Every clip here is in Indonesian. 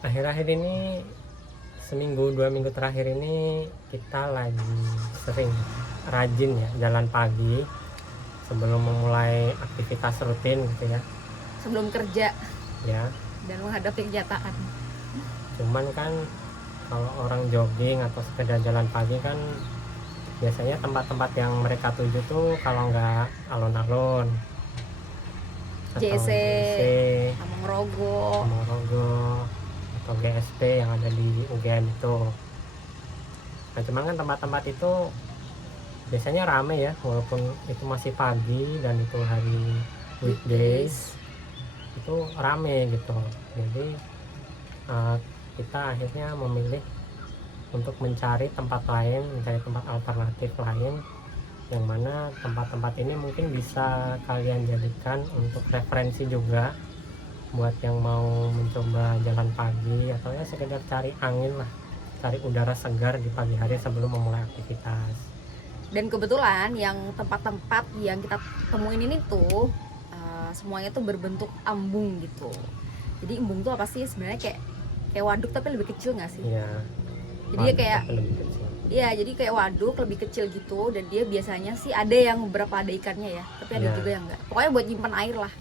Akhir-akhir ini seminggu 2 minggu terakhir ini kita lagi sering rajin ya jalan pagi sebelum memulai aktivitas rutin gitu ya. Sebelum kerja Ya, dan menghadapi kenyataan. cuman kan kalau orang jogging atau sekedar jalan pagi kan biasanya tempat-tempat yang mereka tuju tuh kalau nggak alun-alun atau JC, JC, Among Ponorogo atau GSP yang ada di UGM itu. Nah, cuman kan tempat-tempat itu biasanya rame ya, walaupun itu masih pagi dan itu hari weekdays, itu rame gitu. Jadi kita akhirnya memilih untuk mencari tempat lain, mencari tempat alternatif lain, yang mana tempat-tempat ini mungkin bisa kalian jadikan untuk referensi juga buat yang mau mencoba jalan pagi atau ya sekedar cari angin lah, cari udara segar di pagi hari sebelum memulai aktivitas. Dan kebetulan yang tempat-tempat yang kita temuin ini tuh semuanya tuh berbentuk embung gitu. Jadi embung tuh apa sih sebenarnya, kayak waduk tapi lebih kecil nggak sih? Iya. Jadi ya kayak lebih kecil. Iya, jadi kayak waduk lebih kecil gitu, dan dia biasanya sih ada yang beberapa ada ikannya ya, tapi ada juga yang enggak. Pokoknya buat nyimpan air lah.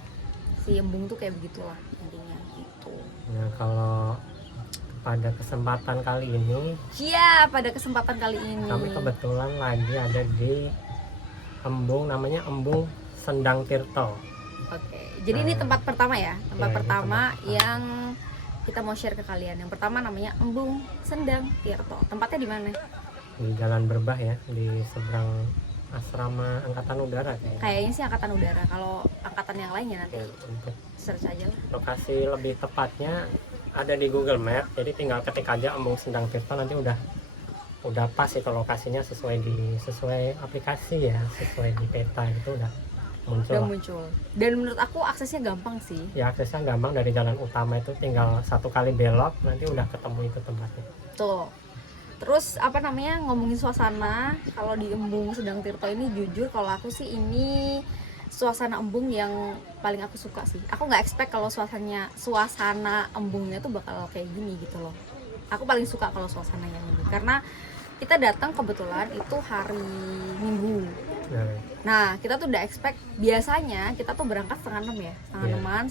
Si embung tuh kayak begitulah intinya gitu. Nah, kalau pada kesempatan kali ini, Pada kesempatan kali ini kami kebetulan lagi ada di embung, namanya Embung Sendang Tirto. Oke, jadi ini tempat pertama ya, tempat Ya, pertama tempat yang kita mau share ke kalian. Yang pertama namanya Embung Sendang Tirto. Tempatnya di mana? Di Jalan Berbah ya, di seberang asrama Angkatan Udara kayaknya. Kayaknya sih Angkatan Udara. Kalau angkatan yang lainnya nanti Untuk search aja lah. lokasi lebih tepatnya ada di Google Map, jadi tinggal ketik aja Embung Sendang Tirto, nanti udah pas itu lokasinya sesuai aplikasi ya, sesuai di peta itu udah muncul. Dan menurut aku aksesnya gampang sih. Ya, aksesnya gampang, dari jalan utama itu tinggal 1 kali belok nanti udah ketemu itu tempatnya. Tuh. Terus ngomongin suasana, kalau di Embung Sendang Tirto ini jujur kalau aku sih ini suasana embung yang paling aku suka sih. Aku nggak expect kalau suasana embungnya tuh bakal kayak gini gitu loh. Aku paling suka kalau suasana yang ini karena kita datang kebetulan itu hari Minggu. Nah, kita tuh udah expect, biasanya kita tuh berangkat setengah 6 ya, setengah 6-an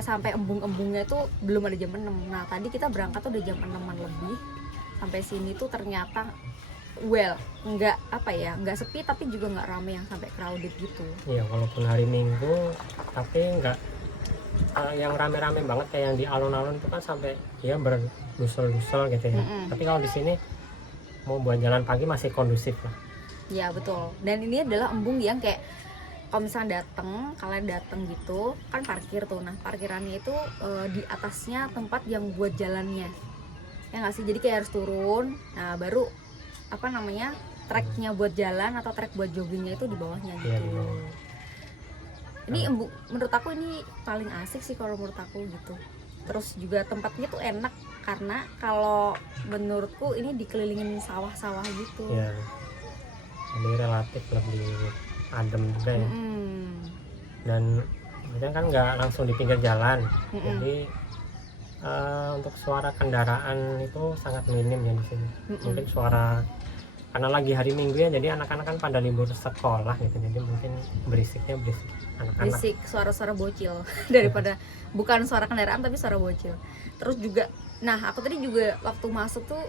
sampai embung-embungnya itu belum ada jam 6. Nah, tadi kita berangkat tuh udah jam 6-an lebih. Sampai sini tuh ternyata nggak sepi tapi juga nggak rame yang sampai crowded gitu. Iya, walaupun hari Minggu tapi nggak yang rame-rame banget kayak yang di alun-alun itu kan sampai ya berdusel-dusel gitu ya. Tapi kalau di sini mau buat jalan pagi masih kondusif lah. Ya betul. Dan ini adalah embung yang kayak kalau misalnya kalian datang gitu kan parkir tuh. Nah, parkirannya itu di atasnya tempat yang buat jalannya. Ya nggak sih, jadi kayak harus turun, nah baru treknya buat jalan atau trek buat joggingnya itu di bawahnya gitu. Iya, di bawah. Ini menurut aku ini paling asik sih kalau menurut aku gitu. Terus juga tempatnya tuh enak karena kalau menurutku ini dikelilingin sawah-sawah gitu. Iya, jadi relatif lebih adem juga ya. Dan kemudian kan nggak langsung di pinggir jalan, jadi untuk suara kendaraan itu sangat minim ya di sini. Mungkin suara karena lagi hari Minggu ya, jadi anak-anak kan pada libur sekolah gitu, jadi mungkin berisik anak-anak. Berisik, suara-suara bocil daripada bukan suara kendaraan tapi suara bocil. Terus juga, nah aku tadi juga waktu masuk tuh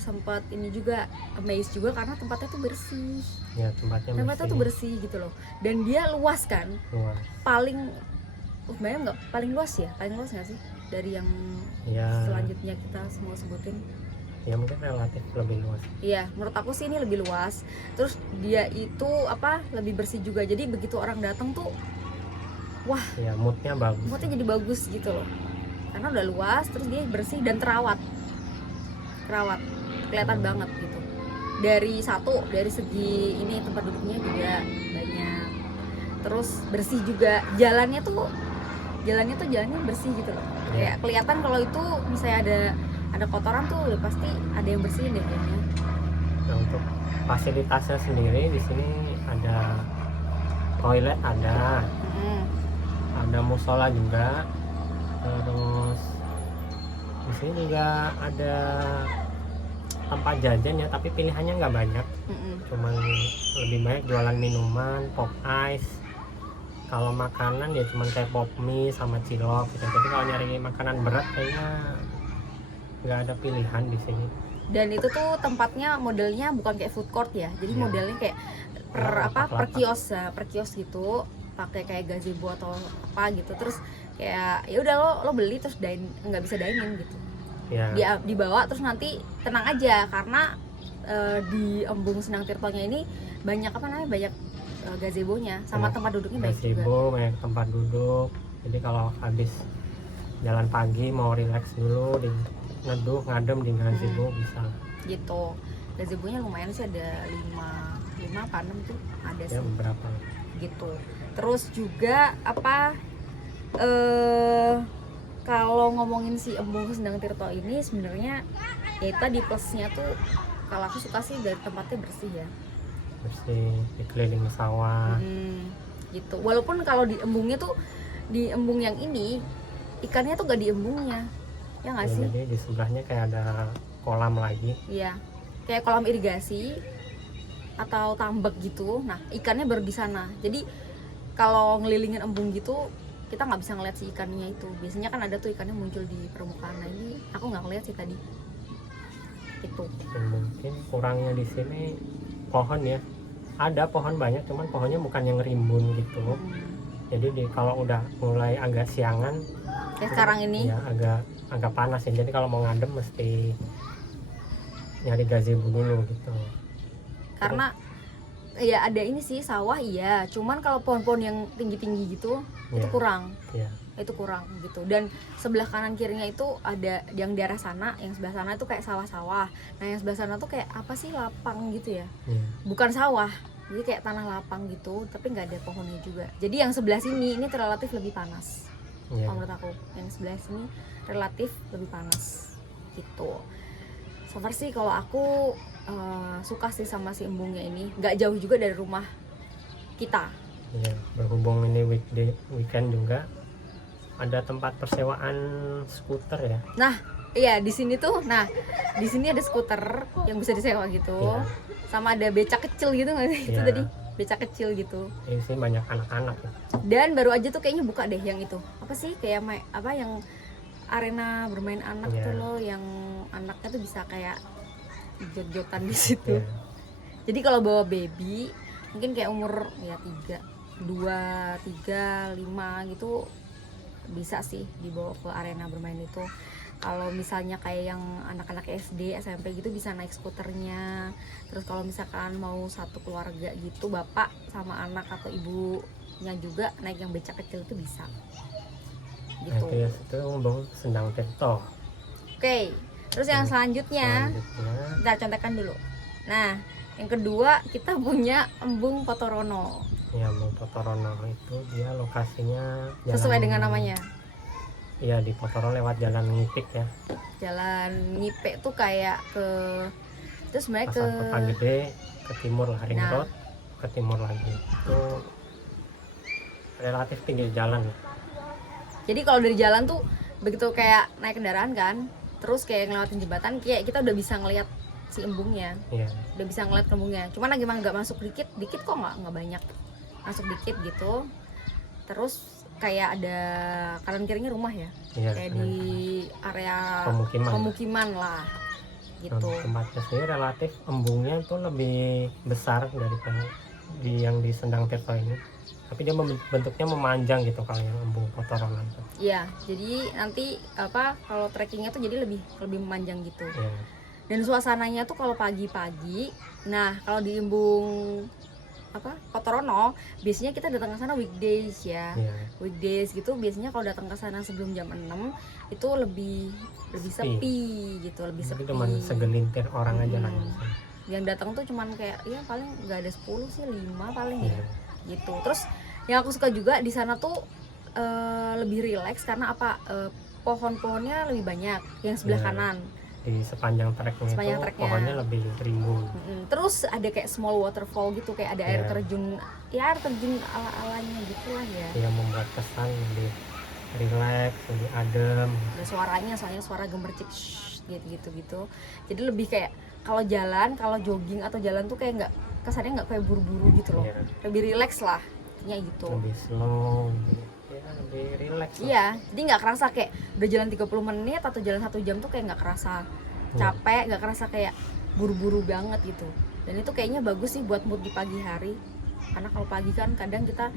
sempat ini juga amazed juga karena tempatnya tuh bersih. Ya, tempatnya tuh bersih gitu loh. Dan dia luas kan. Luas. Sebenarnya paling luas nggak sih dari yang selanjutnya kita semua sebutin? Ya mungkin relatif lebih luas. Iya, menurut aku sih ini lebih luas. Terus dia itu lebih bersih juga. Jadi begitu orang datang tuh, wah, ya moodnya bagus. Moodnya jadi bagus gitu loh. Karena udah luas, terus dia bersih dan terawat, kelihatan banget gitu. Dari segi ini tempat duduknya juga banyak. Terus bersih juga, jalannya bersih gitu loh. Kayak kelihatan kalau itu misalnya ada kotoran tuh udah pasti ada yang bersihin deh kayaknya. Nah, untuk fasilitasnya sendiri di sini ada toilet, ada musola juga, terus Di sini juga ada tempat jajan ya, tapi pilihannya nggak banyak. Cuman lebih banyak jualan minuman, pop ice. Kalau makanan ya cuman kayak pop mie sama cilok gitu. Jadi kalau nyari makanan berat kayaknya nggak ada pilihan di sini. Dan itu tuh tempatnya modelnya bukan kayak food court ya, jadi Iya. modelnya kayak per Lapak-lapak. kios ya, per kios gitu, pakai kayak gazebo atau apa gitu. Terus kayak ya udah lo beli terus nggak bisa dine-in gitu, Ya, dibawa terus nanti tenang aja karena di Embung Sendang Tirtonya ini banyak banyak gazebonya sama Banyak tempat duduknya baik juga. gazebo, banyak tempat duduk. Jadi kalau habis jalan pagi mau relax dulu di neduh ngadem di gazebo bisa. Gitu. Gazebonya lumayan sih, ada 5 apa 6 tuh ada Ya sih. beberapa. Gitu. Terus juga kalau ngomongin si Embung Sendang Tirto ini sebenarnya ya tadi plusnya tuh kalau aku suka sih dari tempatnya bersih ya. Bersih, dikelilingi sawah. Gitu. Walaupun kalau di embungnya tuh, di embung yang ini ikannya tuh gak di embungnya, ya nggak Ya, sih? jadi di sebelahnya kayak ada kolam lagi. Iya, kayak kolam irigasi atau tambak gitu. Nah ikannya baru di sana. Jadi kalau ngelilingin embung gitu kita nggak bisa ngeliat si ikannya itu. Biasanya kan ada tuh ikannya muncul di permukaan. Nah ini aku nggak ngeliat sih tadi. Gitu. Dan mungkin kurangnya di sini pohon ya. Ada pohon banyak, cuman pohonnya bukan yang rimbun gitu. Jadi kalau udah mulai agak siangan, Kayak sekarang ini. ya agak panas ya. Jadi kalau mau ngadem mesti nyari gazebo dulu gitu. Karena ya ada ini sih sawah iya, cuman kalau pohon-pohon yang tinggi-tinggi gitu itu Ya, kurang. ya. Itu kurang gitu. Dan sebelah kanan kirinya itu ada yang daerah sana, yang sebelah sana itu kayak sawah-sawah. Nah yang sebelah sana tuh kayak apa sih, lapang gitu ya, Ya. bukan sawah, jadi kayak tanah lapang gitu tapi nggak ada pohonnya juga. Jadi yang sebelah sini ini relatif lebih panas. Ya. Kalau menurut aku yang sebelah sini relatif lebih panas gitu. So far sih kalau aku suka sih sama si embungnya ini, nggak jauh juga dari rumah kita. Ya, berhubung ini weekend juga, ada tempat persewaan skuter ya. Iya di sini tuh, nah di sini ada skuter yang bisa disewa gitu, Iya. sama ada becak kecil gitu nggak sih? Itu Iya. tadi becak kecil gitu. Ini sih banyak anak-anak ya. Dan baru aja tuh kayaknya buka deh yang itu, apa sih kayak yang arena bermain anak Iya. tuh loh, yang anaknya tuh bisa kayak jot-jotan di situ. Ya. Jadi kalau bawa baby mungkin kayak umur ya 2, 3, 5 gitu bisa sih dibawa ke arena bermain itu. Kalau misalnya kayak yang anak-anak SD, SMP gitu bisa naik skuternya. Terus kalau misalkan mau satu keluarga gitu, bapak sama anak atau ibunya juga naik yang becak kecil itu bisa. Gitu. Itu ya, itu Embung Sendang Tirto. Oke. Terus yang selanjutnya Selanjutnya kita contekan dulu. Nah, yang kedua kita punya Embung Potorono. ya, Embung Potorono itu dia lokasinya Sesuai dengan namanya. Iya, di Potorono lewat jalan Ngipik ya. Jalan Ngipe tuh kayak itu sebenarnya ke Pasar Kota Gede ke timur lah, Ring Nah. Road ke timur lagi. Itu relatif pinggir jalan ya. Jadi kalau dari jalan tuh begitu kayak naik kendaraan kan, terus kayak ngelewatin jembatan, kayak kita udah bisa ngeliat si embungnya, Iya. udah bisa ngeliat embungnya. Cuman lagi emang nggak masuk dikit kok, nggak banyak, masuk dikit gitu. Terus kayak ada kanan kirinya rumah ya, Iya. kayak di area Pemukiman. lah gitu. Nah, tempatnya sendiri relatif embungnya itu lebih besar daripada yang di Sendang Tirto ini. Tapi dia bentuknya memanjang gitu kalau yang Embung Potorono itu. Iya, jadi nanti kalau trekkingnya tuh jadi lebih memanjang gitu. Iya. Dan suasananya tuh kalau pagi-pagi, nah kalau di Embung Potorono biasanya kita datang ke sana weekdays ya. Iya. Weekdays gitu biasanya kalau datang ke sana sebelum jam 6 itu lebih sepi gitu, lebih Tapi sepi. cuma segelintir orang aja lah yang sana. Yang datang tuh cuman kayak ya paling nggak ada 10 sih, 5 paling ya. Iya. Gitu. Terus yang aku suka juga di sana tuh lebih rileks karena pohon-pohonnya lebih banyak yang sebelah Iya. kanan. Di sepanjang treknya itu pohonnya lebih rimbun. Terus ada kayak small waterfall gitu, kayak ada air Iya. terjun, ya air terjun ala-alanya gitu lah ya. Yang membuat kesan lebih relax, lebih adem. Ada suaranya, soalnya suara gemercik gitu. Jadi lebih kayak kalau jalan, kalau jogging atau jalan tuh kayak nggak, kesannya nggak kayak buru-buru gitu loh. Iya. Lebih relax lah, intinya gitu. Lebih slow, lebih relax lah. Iya, jadi nggak kerasa kayak udah jalan 30 menit atau jalan 1 jam tuh kayak nggak kerasa capek, nggak kerasa kayak buru-buru banget gitu. Dan itu kayaknya bagus sih buat mood di pagi hari. Karena kalau pagi kan kadang kita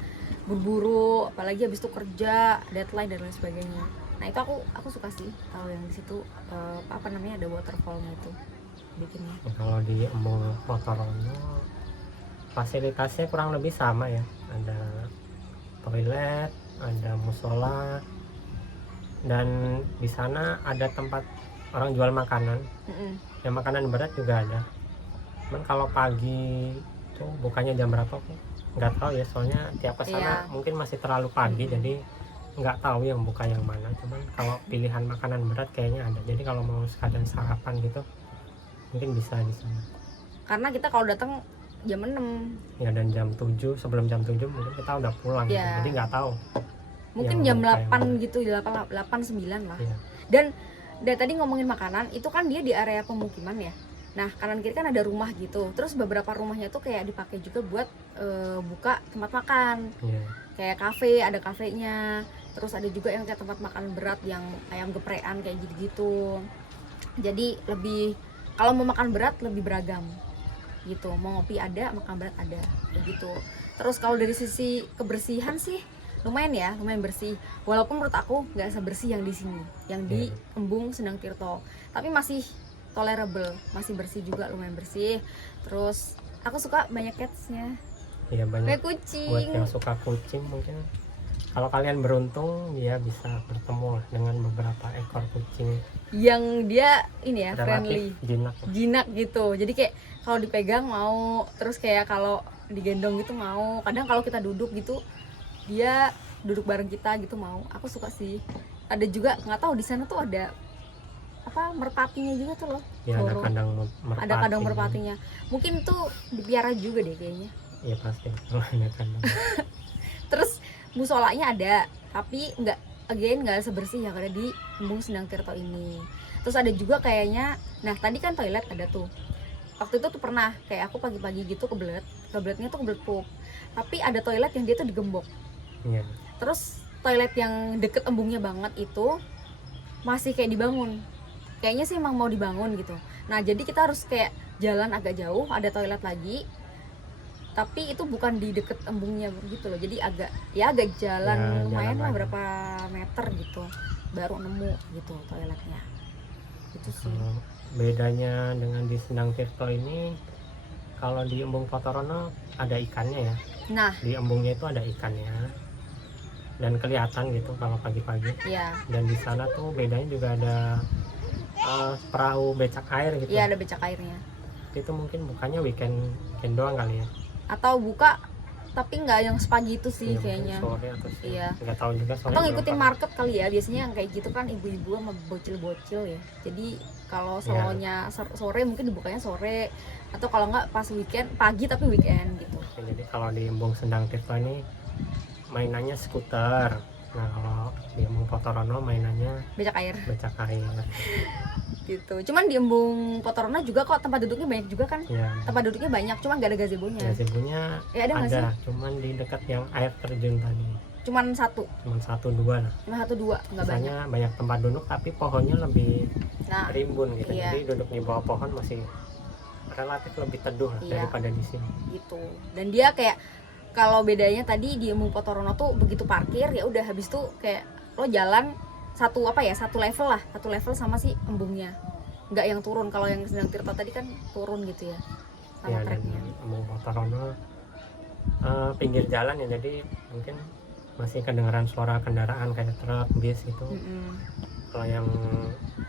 buru-buru, apalagi habis itu kerja, deadline dan lain sebagainya. Nah itu aku suka sih kalau yang di situ apa namanya ada waterfallnya itu bikinnya. Ya, kalau di Embung Potorono fasilitasnya kurang lebih sama ya, ada toilet, ada musola, dan di sana ada tempat orang jual makanan. Yang makanan berat juga ada. Cuman kalau pagi tuh bukannya jam berapa kok nggak tahu ya, soalnya tiap kesana Iya. mungkin masih terlalu pagi, jadi nggak tahu yang buka yang mana. Cuman kalau pilihan makanan berat kayaknya ada, jadi kalau mau sekalian sarapan gitu mungkin bisa di sana Karena kita kalau datang jam 6 ya, dan jam 7, sebelum jam 7 mungkin kita udah pulang gitu. Iya. Jadi nggak tahu mungkin yang jam buka yang 8 mana. gitu, 8 9 lah. Iya. Dan dari tadi ngomongin makanan, itu kan dia di area pemukiman ya. Nah, kanan kiri kan ada rumah gitu. Terus beberapa rumahnya tuh kayak dipakai juga buat buka tempat makan. Iya. Kayak kafe, ada kafenya. Terus ada juga yang kayak tempat makan berat yang ayam geprekan kayak gitu-gitu. Jadi lebih, kalau mau makan berat lebih beragam gitu. Mau ngopi ada, makan berat ada kayak gitu. Terus kalau dari sisi kebersihan sih lumayan ya, lumayan bersih. Walaupun menurut aku nggak sebersih yang di sini, yang di Embung Sendang Tirto. Tapi masih tolerable, masih bersih juga, lumayan bersih. Terus aku suka banyak cats-nya, Iya, banyak. kayak Buat kucing. yang suka kucing mungkin kalau kalian beruntung ya bisa bertemu lah dengan beberapa ekor kucing Yang dia ini ya, friendly, relatif jinak. jinak gitu. Jadi kayak kalau dipegang mau, terus kayak kalau digendong gitu mau. Kadang kalau kita duduk gitu, dia duduk bareng kita gitu mau. Aku suka sih. Ada juga nggak tahu di sana tuh ada apa merpatinya juga tuh loh. Ya, ada Burung. kandang merpati. Ada kandang merpatinya. Mungkin tuh dipiara juga deh kayaknya. Iya pasti kalau ada kandang. Terus musolanya ada, tapi nggak sebersih yang ada di Embung Sendang Tirto ini. Terus ada juga kayaknya, nah tadi kan toilet ada tuh. Waktu itu tuh pernah kayak aku pagi-pagi gitu kebeletnya tuh kebelet pup. Tapi ada toilet yang dia tuh digembok. Iya. Terus toilet yang deket embungnya banget itu masih kayak dibangun. Kayaknya sih emang mau dibangun gitu. Nah jadi kita harus kayak jalan agak jauh, ada toilet lagi. Tapi itu bukan di deket embungnya gitu loh. Jadi agak jalan Ya, lumayan jalan lah lagi. berapa meter gitu. Baru nemu gitu toiletnya. Itu sih. Kalau bedanya dengan di Sendang Tirto ini, kalau di Embung Potorono ada ikannya ya. Nah, Di embungnya itu ada ikannya dan kelihatan gitu kalau pagi-pagi. ya, Dan di sana tuh bedanya juga ada perahu becak air gitu. iya ada becak airnya. Itu mungkin bukannya weekend doang kali ya. Atau buka tapi nggak yang sepagi itu sih Iya, mungkin kayaknya. sore atau siang. Iya. Nggak tahu juga soalnya. Atau belum ngikutin pernah. market kali ya. Biasanya yang kayak gitu kan ibu-ibu sama bocil-bocil ya. Jadi kalau solonya sore mungkin dibukanya sore, atau kalau nggak pas weekend pagi tapi weekend gitu. Ya, jadi kalau di Embung Sendang Tirto ini mainannya skuter. Nah kalau di Embung Potorono mainannya Becak air becak air. gitu. Cuman di Embung Potorono juga kok tempat duduknya banyak juga kan. Ya. Tempat duduknya banyak, cuma nggak ada gazebonya. Gazebonya Ya ada nggak sih? ada, cuman di dekat yang air terjun tadi. Cuman satu, Cuman 1-2 lah. cuma 1-2, nggak banyak. Sisanya banyak tempat duduk tapi pohonnya lebih Nah, rimbun gitu. iya. Jadi duduk di bawah pohon masih relatif lebih teduh lah Iya. daripada di sini. gitu. Dan dia kayak kalau bedanya tadi di Embung Potorono tuh begitu parkir ya udah habis tuh kayak lo jalan satu level sama si embungnya, nggak yang turun. Kalau yang Sendang Tirto tadi kan turun gitu ya sama Ya, dan treknya. Embung Potorono pinggir jalan ya, jadi mungkin masih kedengaran suara kendaraan kayak truk, bis itu. Mm-mm. Kalau yang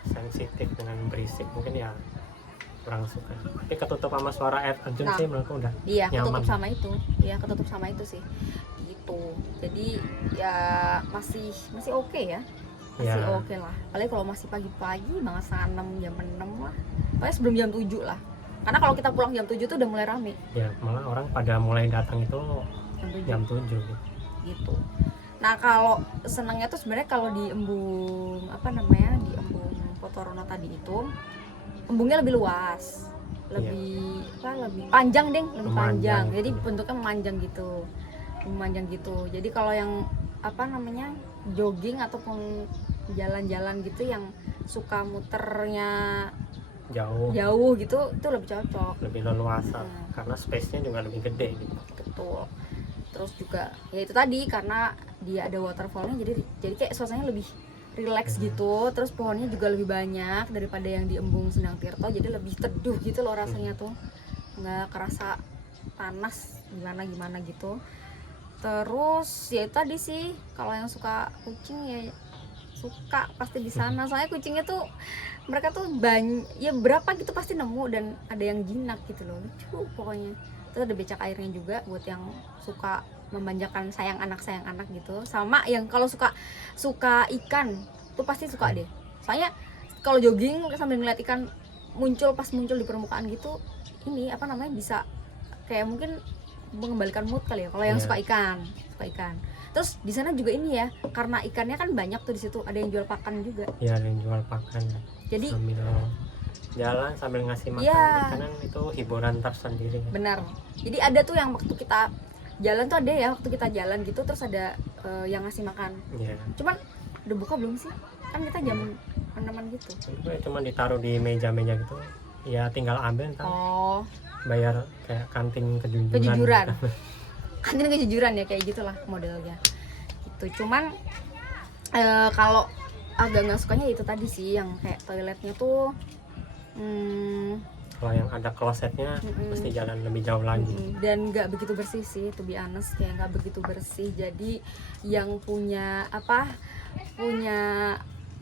sensitif dengan berisik mungkin ya kurang suka. Tapi ketutup sama suara air terjun Nah. sih menurutku udah Iya, nyaman. ketutup sama itu sih gitu. Jadi ya masih oke ya, masih Ya. oke lah. Paling kalau masih pagi-pagi banget setengah 6 jam 6 lah, paling sebelum jam 7 lah. Karena kalau kita pulang jam 7 tuh udah mulai rame Ya malah orang pada mulai datang itu jam 7 jam 7 gitu. gitu. Nah kalau senangnya tuh sebenarnya kalau di embung apa namanya, di embung Potorono tadi itu embungnya lebih luas, lebih lebih panjang deh, lebih panjang. Jadi bentuknya memanjang gitu. Jadi kalau yang apa namanya jogging ataupun jalan-jalan gitu yang suka muternya jauh gitu, itu lebih cocok, lebih leluasa karena space-nya juga lebih gede gitu. Betul. Terus juga ya itu tadi karena dia ada waterfallnya, jadi kayak suasananya lebih relax gitu. Terus pohonnya juga lebih banyak daripada yang di embung Sendang Tirto, jadi lebih teduh gitu loh rasanya tuh, nggak kerasa panas gimana gitu. Terus ya itu tadi sih, kalau yang suka kucing ya suka pasti di sana, soalnya kucingnya tuh mereka tuh banyak ya, berapa gitu pasti nemu, dan ada yang jinak gitu loh, lucu pokoknya. Terus ada becak airnya juga buat yang suka memanjakan sayang anak gitu. Sama yang kalau suka ikan tuh pasti suka deh, soalnya kalau jogging sambil ngeliat ikan muncul di permukaan gitu, ini apa namanya, bisa kayak mungkin mengembalikan mood kali ya kalau yang suka ikan. Terus di sana juga ini ya, karena ikannya kan banyak tuh di situ, ada yang jual pakan juga. Iya, ada yang jual pakan. Jadi sambil jalan sambil ngasih makan ikan, itu hiburan tersendiri. Benar. Jadi ada tuh yang waktu kita jalan tuh, ada ya waktu kita jalan gitu, terus ada yang ngasih makan. Iya. Cuman udah buka belum sih? Kan kita jam 6-an gitu. Cuma ditaruh di meja-meja gitu. Ya tinggal ambil ntar. Bayar kayak kantin kejujuran. Kantin kejujuran ya, kayak gitulah modelnya gitu. Cuman kalau agak nggak sukanya itu tadi sih, yang kayak toiletnya tuh kalau yang ada klosetnya mesti jalan lebih jauh lagi, dan nggak begitu bersih sih, to be honest, kayak nggak begitu bersih. Jadi yang punya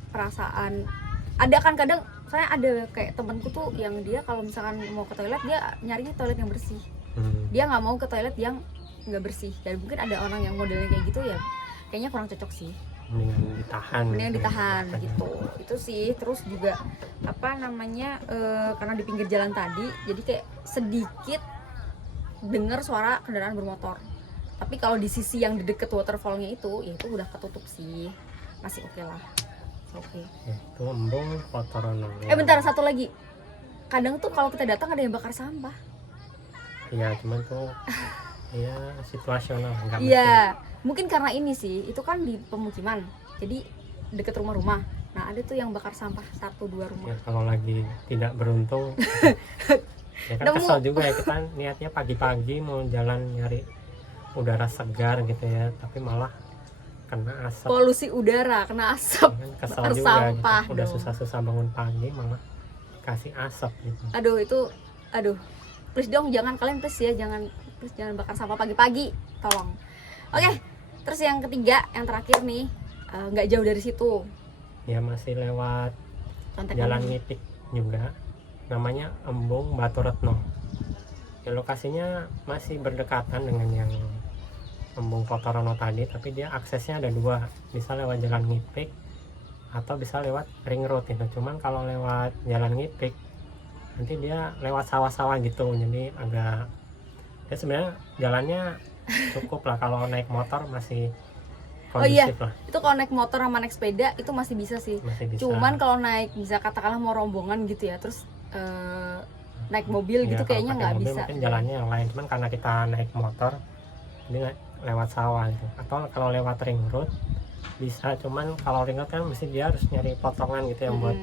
perasaan, ada kan kadang saya ada kayak temanku tuh yang dia kalau misalkan mau ke toilet, dia nyarinya toilet yang bersih. Dia nggak mau ke toilet yang nggak bersih, dan mungkin ada orang yang modelnya kayak gitu ya, kayaknya kurang cocok sih, mendingan ditahan gitu. Itu sih. Terus juga apa namanya, karena di pinggir jalan tadi, jadi kayak sedikit dengar suara kendaraan bermotor. Tapi kalau di sisi yang di deket waterfallnya itu, ya itu udah ketutup sih, masih oke lah. Itu embung Potorono. Bentar, satu lagi, kadang tuh kalau kita datang ada yang bakar sampah. Iya, cuman tuh ya situasional, nggak iya, mungkin karena ini sih, itu kan di pemukiman, jadi deket rumah-rumah. Nah ada tuh yang bakar sampah 1-2 rumah. Ya kalau lagi tidak beruntung ya kan kesel juga ya, kita niatnya pagi-pagi mau jalan nyari udara segar gitu ya, tapi malah kena asap, polusi udara, kena asap, ya kan kesel bakar juga sampah gitu. Udah susah-susah bangun pagi malah kasih asap gitu. Aduh, please dong, kalian jangan bakar sampah pagi-pagi, tolong. Oke. Terus yang ketiga, yang terakhir nih, nggak jauh dari situ ya, masih lewat Contek jalan Ngipik juga, namanya Embung Baturetno. Ya, lokasinya masih berdekatan dengan yang Embung Potorono tadi, tapi dia aksesnya ada dua, bisa lewat jalan Ngipik atau bisa lewat ring road itu. Cuman kalau lewat jalan Ngipik nanti dia lewat sawah-sawah gitu, jadi agak ya sebenarnya jalannya cukup lah, kalau naik motor masih kondusif lah. Itu kalau naik motor sama naik sepeda itu masih bisa sih. Cuman kalau naik, bisa katakanlah mau rombongan gitu ya, terus naik mobil gitu kayaknya nggak bisa. Mungkin jalannya yang lain, cuman karena kita naik motor jadi lewat sawah gitu. Atau kalau lewat ring road bisa, cuman kalau ring road kan mesti dia harus nyari potongan gitu yang buat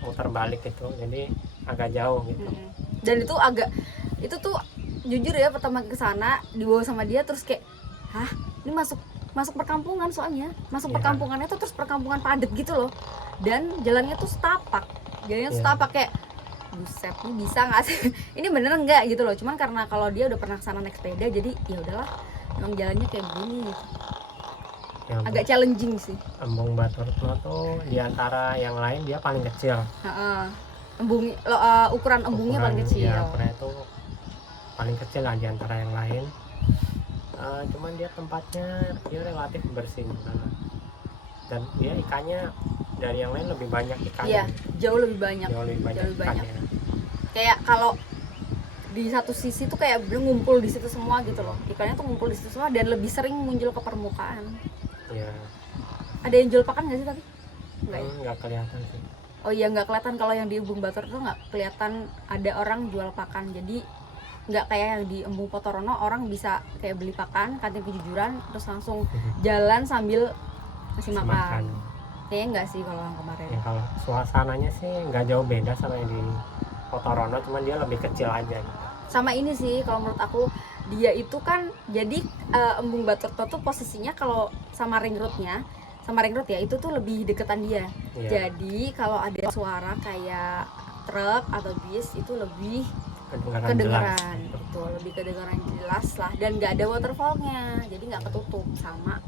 muter balik gitu, jadi agak jauh gitu. Dan itu tuh jujur ya, pertama ke sana dibawa sama dia, terus kayak ini masuk perkampungan, soalnya perkampungannya tuh, terus perkampungan padat gitu loh, dan jalannya tuh setapak kayak buset, ini bisa nggak sih ini bener nggak gitu loh. Cuman karena kalau dia udah pernah kesana naik sepeda, jadi ya udahlah, emang jalannya kayak begini gitu. Ya, agak challenging sih. Embung Baturetno tuh diantara yang lain dia paling kecil. Ukuran embungnya paling kecil. Ya, ukurannya itu paling kecil lah diantara yang lain. Cuman dia tempatnya dia relatif bersih dan dia ikannya dari yang lain lebih banyak ikannya. Iya, jauh lebih banyak. Kayak kalau di satu sisi tuh kayak belum ngumpul di situ semua gitu loh, ikannya tuh ngumpul di situ semua dan lebih sering muncul ke permukaan Ya, Ada yang jual pakan nggak sih tapi? Enggak ya? nggak kelihatan sih. Oh iya, nggak kelihatan. Kalau yang di Embung Batur tuh nggak kelihatan ada orang jual pakan. Jadi nggak kayak yang di Embung Potorono, orang bisa kayak beli pakan kantin kejujuran terus langsung jalan sambil ngasih makan. Kayaknya nggak sih kalau yang kemarin. Ya kalau suasananya sih nggak jauh beda sama yang di Potorono, cuman dia lebih kecil aja gitu. Sama ini sih kalau menurut aku, dia itu kan jadi Embung Batur tuh posisinya kalau sama ring road ya itu tuh lebih deketan dia. Iya. Jadi kalau ada suara kayak truk atau bis itu lebih Kedengaran kedengeran, jelas. betul, lebih kedengeran jelas lah, dan nggak ada waterfallnya, jadi nggak ketutup sama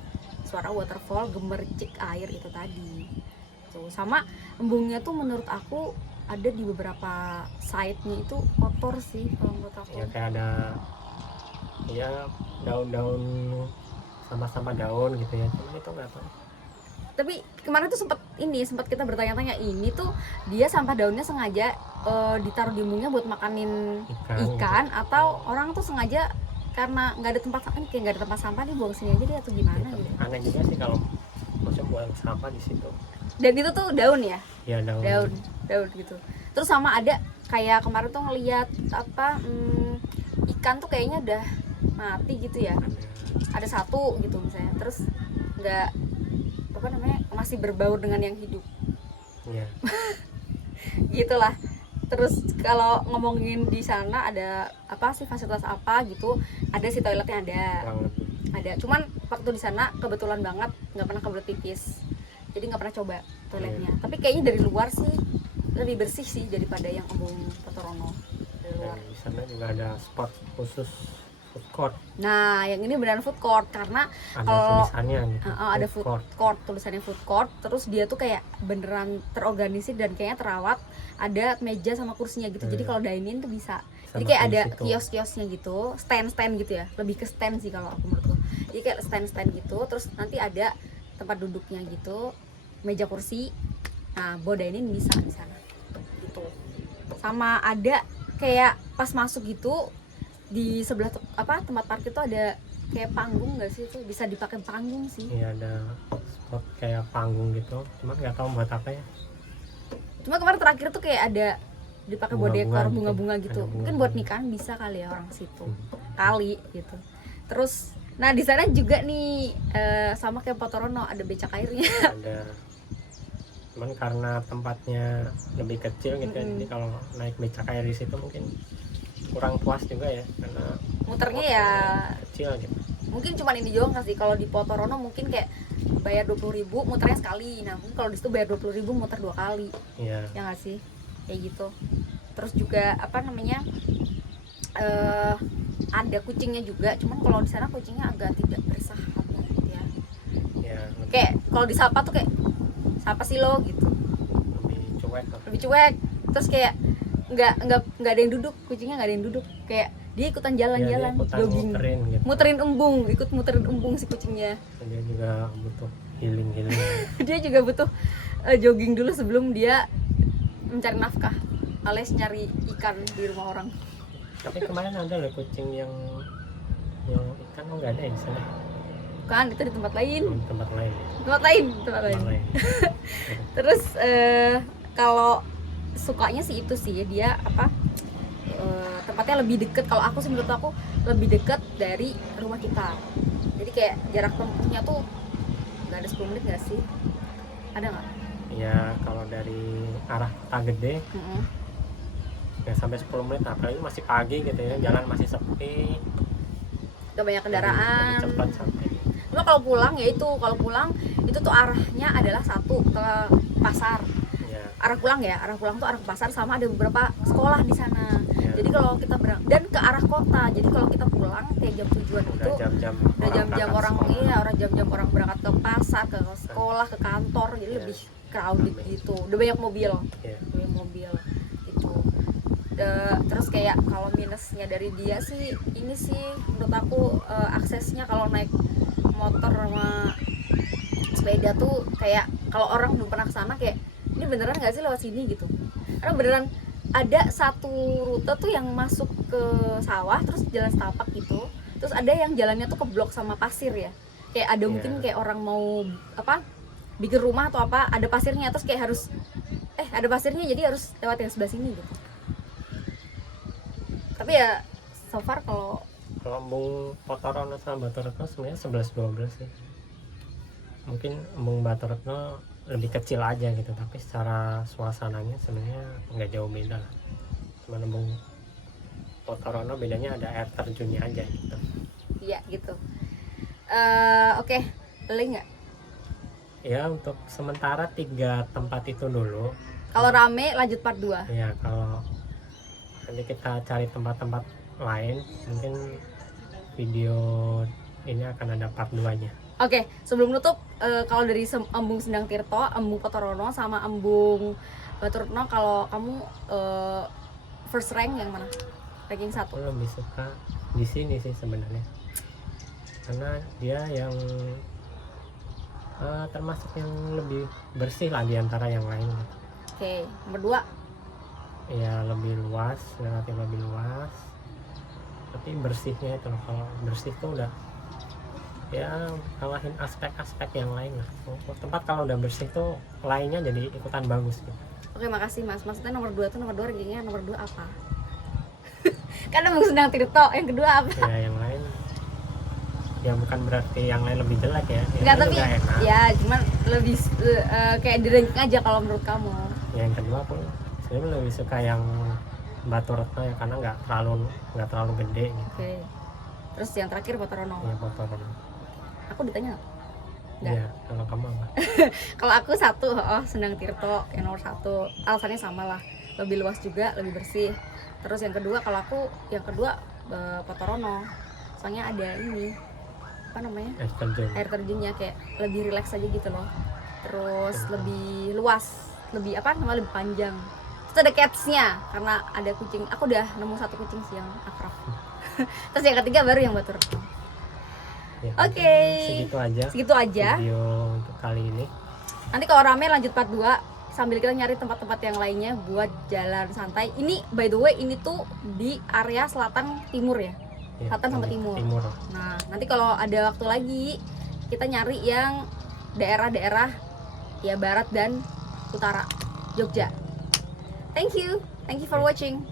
suara waterfall gemercik air itu tadi. Tuh sama embungnya tuh menurut aku ada di beberapa side-nya itu kotor sih kalau menurut aku. Ya kayak ada ya daun-daun, sama-sama daun gitu ya, cuman itu nggak tahu. Tapi kemarin tuh sempat kita bertanya-tanya, ini tuh dia sampah daunnya sengaja ditaruh di embungnya buat makanin ikan atau orang tuh sengaja karena nggak ada tempat sampah, kayak nggak ada tempat sampah nih buang sini aja dia atau gimana Gitu. gitu. Aneh juga sih kalau maksudnya buang sampah di situ. Dan itu tuh daun ya, Ya daun. daun gitu. Terus sama ada kayak kemarin tuh ngelihat apa ikan tuh kayaknya udah mati gitu ya, ada satu gitu misalnya, terus nggak apa namanya masih berbaur dengan yang hidup Ya. gitulah. Terus kalau ngomongin di sana ada apa sih, fasilitas apa gitu, ada sih toiletnya, Kurang lebih. ada cuman waktu di sana kebetulan banget nggak pernah kebelet pipis, jadi nggak pernah coba toiletnya. Tapi kayaknya dari luar sih lebih bersih sih daripada yang Embung Potorono dari luar. Dan di sana juga ada spot khusus food court, Nah yang ini beneran food court karena ada kalau tulisannya gitu. ada food court, tulisannya food court. Terus dia tuh kayak beneran terorganisir dan kayaknya terawat, ada meja sama kursinya gitu. Jadi kalau dine-in tuh bisa. Jadi kayak ada kios-kiosnya gitu, stand-stand gitu ya, lebih ke stand sih kalau aku menurutku. Jadi kayak stand-stand gitu, terus nanti ada tempat duduknya gitu, meja kursi. Nah buat dine-in bisa di sana gitu. Sama ada kayak pas masuk gitu di sebelah tempat parkir tuh ada kayak panggung nggak sih, tuh bisa dipakai panggung sih. Iya, ada spot kayak panggung gitu, cuman nggak tahu buat apa ya. Cuma kemarin terakhir tuh kayak ada dipakai buat dekor bunga-bunga gitu. Ada Mungkin buat nikahan bisa kali ya orang situ. Kali gitu. Terus nah di sana juga nih sama kayak Potorono ada becak airnya. Ada, cuman karena tempatnya lebih kecil gitu ya, jadi kalau naik becak air di situ mungkin kurang puas juga ya, karena Muternya ya kecil gitu. mungkin cuma ini doang sih. Kalau di Potorono mungkin kayak bayar 20.000 muternya sekali. Nah mungkin kalau di situ bayar 20.000 muter 2 kali. Iya. Ya nggak sih, kayak gitu. Terus juga apa namanya ada kucingnya juga, cuman kalau di sana kucingnya agak tidak bersahabat gitu ya. Ya, Kayak kalau disapa tuh kayak siapa sih lo gitu, lebih cuek lah. lebih cuek. Terus kayak nggak ada yang duduk, kucingnya nggak ada yang duduk, kayak dia ikutan jalan-jalan, Ya, dia ikutan jogging, muterin gitu. ikut muterin embung si kucingnya. Dia juga butuh healing. Dia juga butuh jogging dulu sebelum dia mencari nafkah alias nyari ikan di rumah orang. Tapi kemarin ada loh kucing yang ikan nggak ada ya di sana, Kan itu di tempat lain, di tempat lain. tempat lain. Terus kalau sukanya sih itu sih dia apa tempatnya lebih deket. Kalau aku sih menurut aku lebih deket dari rumah kita. Jadi kayak jarak tempuhnya tuh nggak ada 10 menit nggak sih? Ada nggak? Ya kalau dari arah Kota Gede ya sampai 10 menit, apalagi masih pagi gitu ya, jalan masih sepi, Gak banyak kendaraan. lebih cepat sampai. Cuma kalau pulang itu tuh arahnya adalah satu ke pasar. Ya, Arah pulang tuh arah ke pasar, sama ada beberapa sekolah di sana. ya. Jadi kalau kita dan ke arah kota. Jadi kalau kita pulang kayak jam tujuan itu Udah jam-jam jam-jam orang berangkat ke pasar, ke sekolah, ke kantor. Jadi Ya. lebih crowded gitu. Udah banyak mobil. Ya. Banyak mobil itu. Terus kayak kalau minusnya dari dia sih ini sih menurut aku aksesnya kalau naik motor sama sepeda tuh kayak kalau orang belum pernah kesana kayak ini beneran nggak sih lewat sini gitu. Karena beneran ada satu rute tuh yang masuk ke sawah terus jalan setapak gitu, terus ada yang jalannya tuh keblok sama pasir ya, kayak ada Iya. mungkin kayak orang mau apa bikin rumah atau apa, ada pasirnya terus kayak harus ada pasirnya jadi harus lewat yang sebelah sini gitu. Tapi ya so far kalau embung Potorono sama Baturetno sebenarnya 11-12 sih. Mungkin embung Baturetno lebih kecil aja gitu, tapi secara suasananya sebenarnya nggak jauh beda lah. Cuma embung Potorono bedanya ada air terjunnya aja gitu. iya gitu. Oke, boleh nggak? Ya untuk sementara 3 tempat itu dulu. Kalau rame lanjut part 2. Ya kalau nanti kita cari tempat-tempat lain, mungkin video ini akan ada part 2-nya. Oke, sebelum nutup, kalau dari Embung Sendang Tirto, Embung Potorono sama Embung Baturetno, kalau kamu first rank yang mana? Ranking 1. Aku lebih suka di sini sih sebenarnya, karena dia yang termasuk yang lebih bersih lah di antara yang lain. Oke, nomor 2. Ya lebih luas, relatif lebih luas, tapi bersihnya itu loh, kalau bersih tuh udah ya kalahin aspek-aspek yang lain lah. Tempat kalau udah bersih tuh lainnya jadi ikutan bagus gitu. Oke, makasih Mas. Maksudnya nomor 2 tuh nomor 2 rankingnya nomor 2 apa? Kan Embung Sendang Tirto, yang kedua apa? Ya yang lain ya bukan berarti yang lain lebih jelek ya. Yang Enggak, lain tapi juga enak. ya cuman lebih kayak di ranking aja kalau menurut kamu. Yang kedua aku sebenarnya lebih suka yang Baturetno ya, karena nggak terlalu gede gitu. Oke. Terus yang terakhir Potorono. Ya Potorono. Aku ditanya nggak? Nggak. Ya kalau kamu apa? Kalau aku 1, Sendang Tirto yang nomor 1. Alasannya sama lah, lebih luas juga, lebih bersih. Terus yang kedua, kalau aku yang kedua Potorono, soalnya ada ini apa namanya, Air terjun. air terjunnya, kayak lebih rileks aja gitu loh. Terus lebih luas, lebih apa namanya, lebih panjang. Terus ada cats-nya karena ada kucing. Aku udah nemu 1 kucing sih yang akrab. Terus yang ketiga baru yang Baturetno. Ya, Oke. segitu aja Segitu aja. video untuk kali ini. Nanti kalau rame lanjut part 2 sambil kita nyari tempat-tempat yang lainnya buat jalan santai. Ini by the way ini tuh di area selatan timur ya. Ya, Selatan sama lebih ke timur. Nah, nanti kalau ada waktu lagi kita nyari yang daerah-daerah ya barat dan utara Jogja. Thank you for watching.